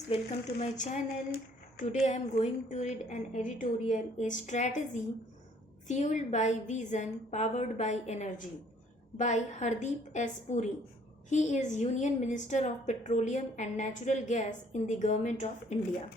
friends, welcome to my channel. Today I am going to read an editorial, A Strategy Fueled by Vision, Powered by Energy by Hardeep S. Puri. He is Union Minister of Petroleum and Natural Gas in the Government of India.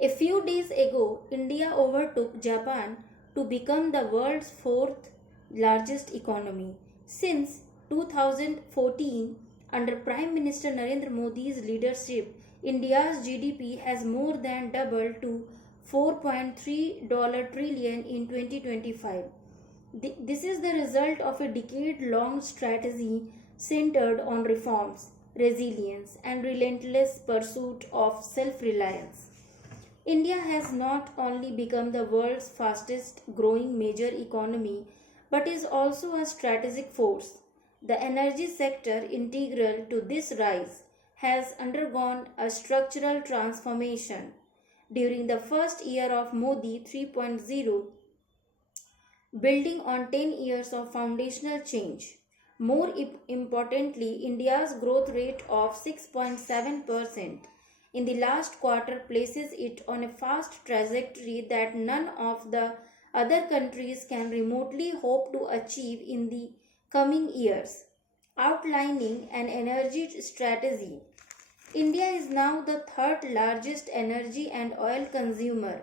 A few days ago, India overtook Japan to become the world's fourth largest economy. Since 2014, under Prime Minister Narendra Modi's leadership, India's GDP has more than doubled to $4.3 trillion in 2025. This is the result of a decade-long strategy centered on reforms, resilience, and relentless pursuit of self-reliance. India has not only become the world's fastest growing major economy but is also a strategic force. The energy sector, integral to this rise, has undergone a structural transformation. During the first year of Modi 3.0, building on 10 years of foundational change. More importantly, India's growth rate of 6.7% in the last quarter places it on a fast trajectory that none of the other countries can remotely hope to achieve in the coming years. Outlining an energy strategy, India is now the third largest energy and oil consumer,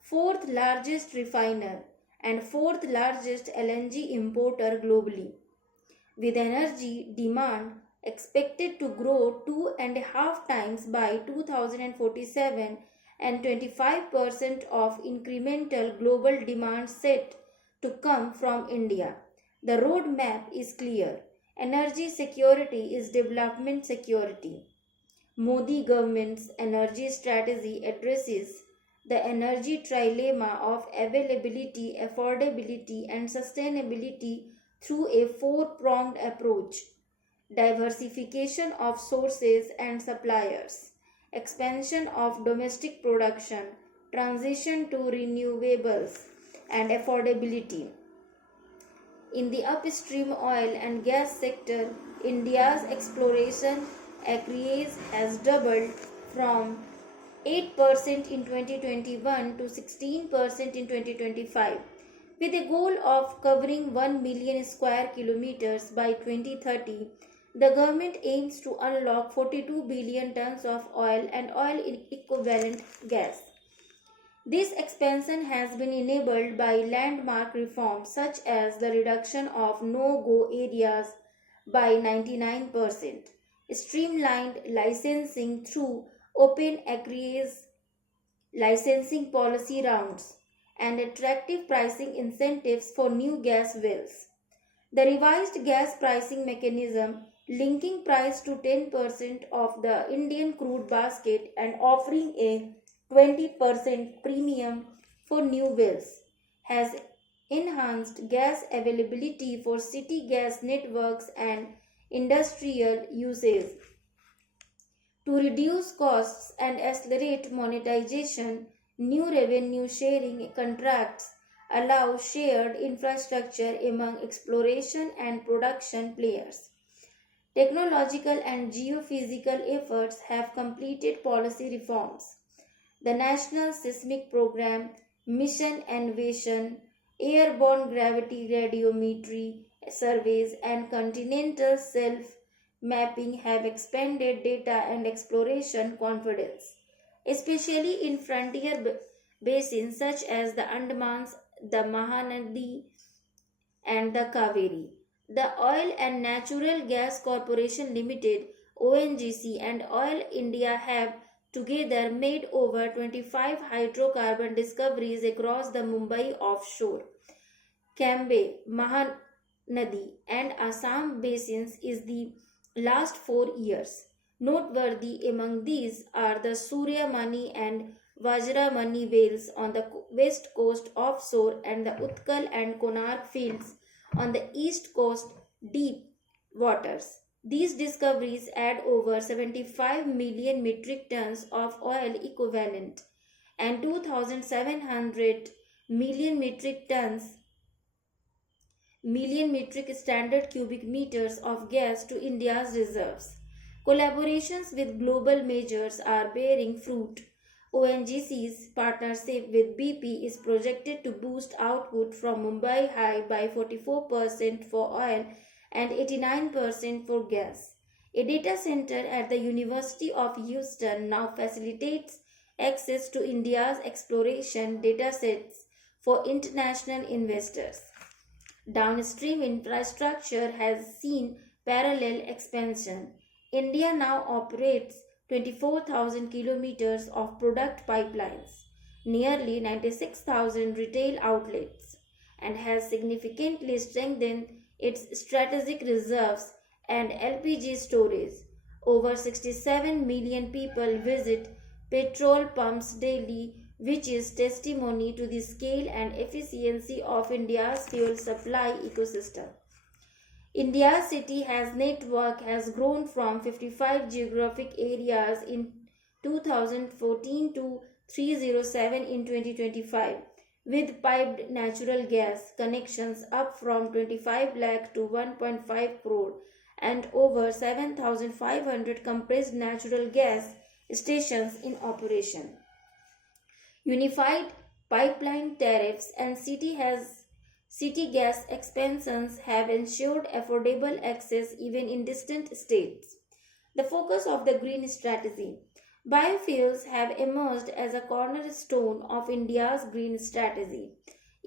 fourth largest refiner, and fourth largest LNG importer globally. With energy demand expected to grow 2.5 times by 2047 and 25% of incremental global demand set to come from India. The roadmap is clear. Energy security is development security. Modi government's energy strategy addresses the energy trilemma of availability, affordability, and sustainability through a four-pronged approach: diversification of sources and suppliers, expansion of domestic production, transition to renewables, and affordability. In the upstream oil and gas sector, India's exploration acreage has doubled from 8% in 2021 to 16% in 2025. With a goal of covering 1 million square kilometers by 2030, the government aims to unlock 42 billion tons of oil and oil equivalent gas. This expansion has been enabled by landmark reforms such as the reduction of no-go areas by 99%, streamlined licensing through open acreage licensing policy rounds, and attractive pricing incentives for new gas wells. The revised gas pricing mechanism, linking price to 10% of the Indian crude basket and offering a 20% premium for new wells, has enhanced gas availability for city gas networks and industrial uses. To reduce costs and accelerate monetization, new revenue sharing contracts allow shared infrastructure among exploration and production players. Technological and geophysical efforts have completed policy reforms. The National Seismic Program, Mission Innovation, airborne gravity radiometry surveys, and continental self mapping have expanded data and exploration confidence, especially in frontier basins such as the Andamans, the Mahanadi, and the Kaveri. The Oil and Natural Gas Corporation Limited (ONGC) and Oil India have together made over 25 hydrocarbon discoveries across the Mumbai offshore, Cambay, Mahanadi, and Assam basins is the last 4 years. Noteworthy among these are the Suryamani and Vajramani wells on the west coast offshore and the Utkal and Konark fields on the east coast deep waters. These discoveries add over 75 million metric tons of oil equivalent and 2,700 million metric standard cubic meters of gas to India's reserves. Collaborations with global majors are bearing fruit. ONGC's partnership with BP is projected to boost output from Mumbai High by 44% for oil and 89% for gas. A data center at the University of Houston now facilitates access to India's exploration datasets for international investors. Downstream infrastructure has seen parallel expansion. India now operates 24,000 kilometers of product pipelines, nearly 96,000 retail outlets, and has significantly strengthened its strategic reserves and LPG storage. Over 67 million people visit petrol pumps daily, which is testimony to the scale and efficiency of India's fuel supply ecosystem. India's city has network has grown from 55 geographic areas in 2014 to 307 in 2025, with piped natural gas connections up from 25 lakh to 1.5 crore and over 7,500 compressed natural gas stations in operation. Unified pipeline tariffs and city gas expansions have ensured affordable access even in distant states. The focus of the green strategy. Biofuels have emerged as a cornerstone of India's green strategy.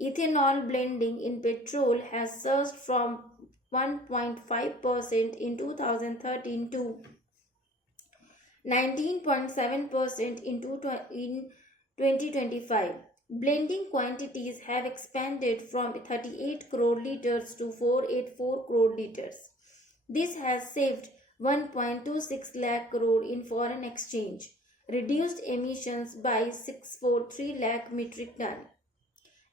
Ethanol blending in petrol has surged from 1.5% in 2013 to 19.7% in 2025. Blending quantities have expanded from 38 crore liters to 484 crore liters. This has saved 1.26 lakh crore in foreign exchange, reduced emissions by 643 lakh metric ton,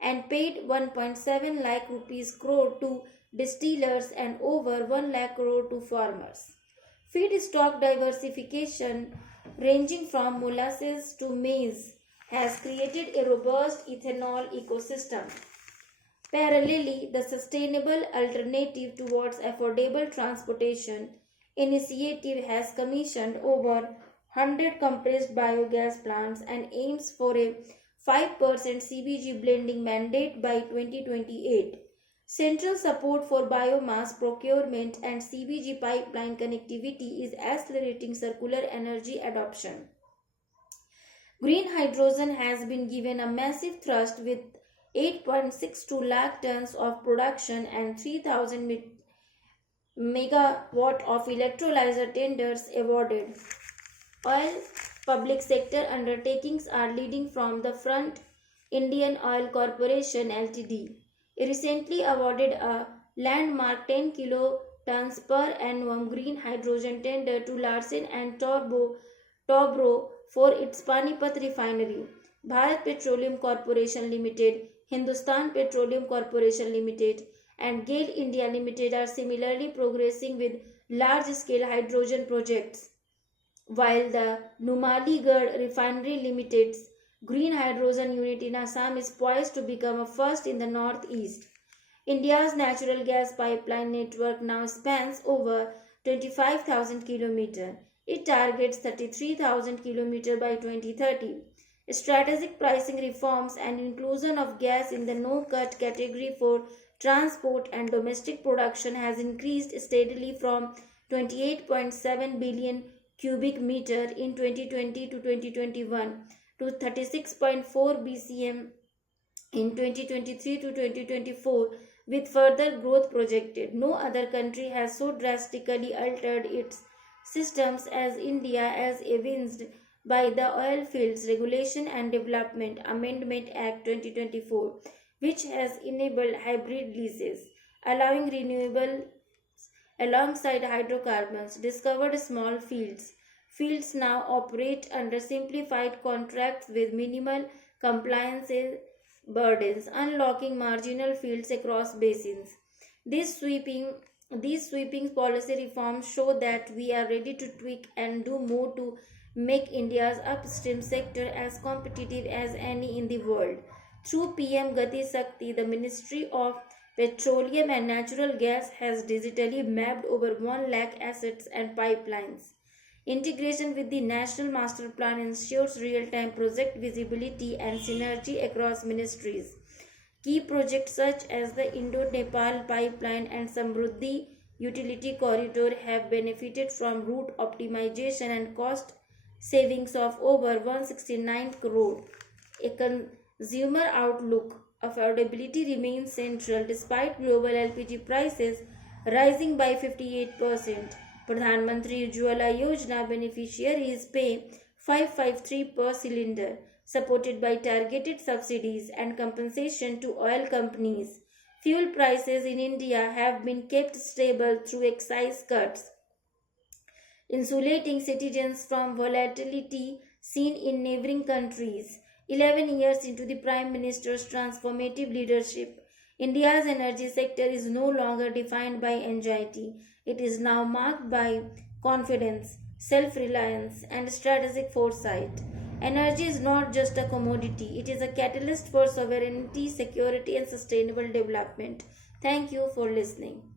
and paid 1.7 lakh rupees crore to distillers and over 1 lakh crore to farmers. Feedstock diversification ranging from molasses to maize has created a robust ethanol ecosystem. Parallelly, the Sustainable Alternative Towards Affordable Transportation initiative has commissioned over 100 compressed biogas plants and aims for a 5% CBG blending mandate by 2028. Central support for biomass procurement and CBG pipeline connectivity is accelerating circular energy adoption. Green hydrogen has been given a massive thrust with 8.62 lakh tons of production and 3,000 megawatt of electrolyzer tenders awarded. Oil public sector undertakings are leading from the front. Indian Oil Corporation Ltd. recently awarded a landmark 10 kilotons per annum green hydrogen tender to Larsen and Toubro for its Panipat refinery. Bharat Petroleum Corporation Limited, Hindustan Petroleum Corporation Limited, and GAIL India Limited are similarly progressing with large-scale hydrogen projects, while the Numaligarh Refinery Limited's green hydrogen unit in Assam is poised to become a first in the northeast. India's natural gas pipeline network now spans over 25,000 km. It targets 33,000 km by 2030. Strategic pricing reforms and inclusion of gas in the no-cut category for transport and domestic production has increased steadily from 28.7 billion cubic meter in 2020 to 2021 to 36.4 BCM in 2023 to 2024, with further growth projected. No other country has so drastically altered its systems as India, as evinced by the Oil Fields Regulation and Development Amendment Act 2024, which has enabled hybrid leases, allowing renewables alongside hydrocarbons. Discovered small fields. Fields now operate under simplified contracts with minimal compliance burdens, unlocking marginal fields across basins. These sweeping policy reforms show that we are ready to tweak and do more to make India's upstream sector as competitive as any in the world. Through PM Gati Shakti, the Ministry of Petroleum and Natural Gas has digitally mapped over 1 lakh assets and pipelines, Integration with the National Master Plan ensures real-time project visibility and synergy across ministries. Key projects such as the Indo-Nepal pipeline and Samruddhi utility corridor have benefited from route optimization and cost savings of over 169 crore. A consumer outlook: affordability remains central despite global LPG prices rising by 58%. Pradhan Mantri Ujjwala Yojana beneficiaries pay 553 per cylinder, supported by targeted subsidies and compensation to oil companies. Fuel prices in India have been kept stable through excise cuts, insulating citizens from volatility seen in neighboring countries. 11 years into the Prime Minister's transformative leadership, India's energy sector is no longer defined by anxiety. It is now marked by confidence, self reliance, and strategic foresight. Energy is not just a commodity, it is a catalyst for sovereignty, security, and sustainable development. Thank you for listening.